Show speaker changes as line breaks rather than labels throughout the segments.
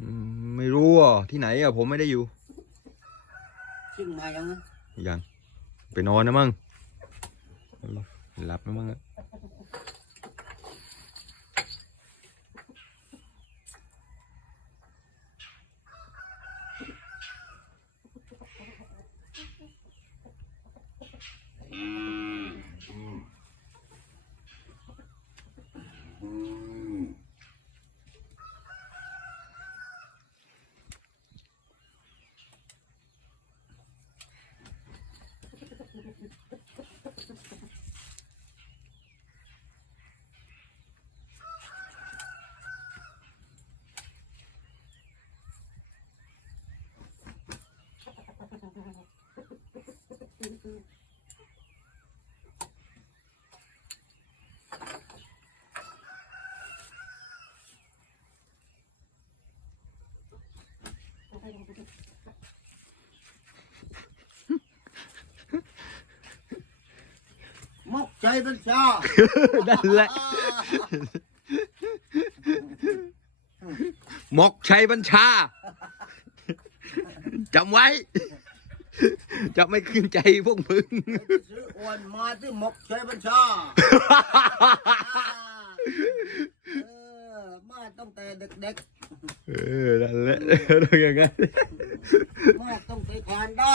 อืมไม่รู้อะที่ไหนอะผมไม่ได้อยู่
ชิงมายังนะ
ยังไปนอนนะมั่งเออหลับนะมั่งอะ
ม มกใจบัญชา
นั่นแหละ มกชัยบัญชา จำไว้ จะไม่ขึ้นใจพวกมึง
ซื้ออ้วนมาที่มกใจบัญชาเออมาตั้งแต่เด็ก
เออนั่นแหละต้องอย่างนั้น
ๆมาต้องไปทานได้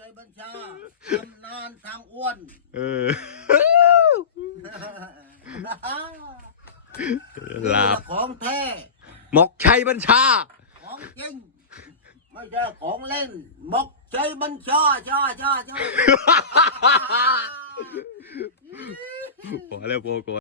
ใจบัญชาตำนานทางอ้วน
เออลาบ
ของแท้
หมอกชัยบัญชา
ของจริง ไม่ใช่ของเล่นมกใจบัญชาชาชาชา
พอแล้วพอก่อน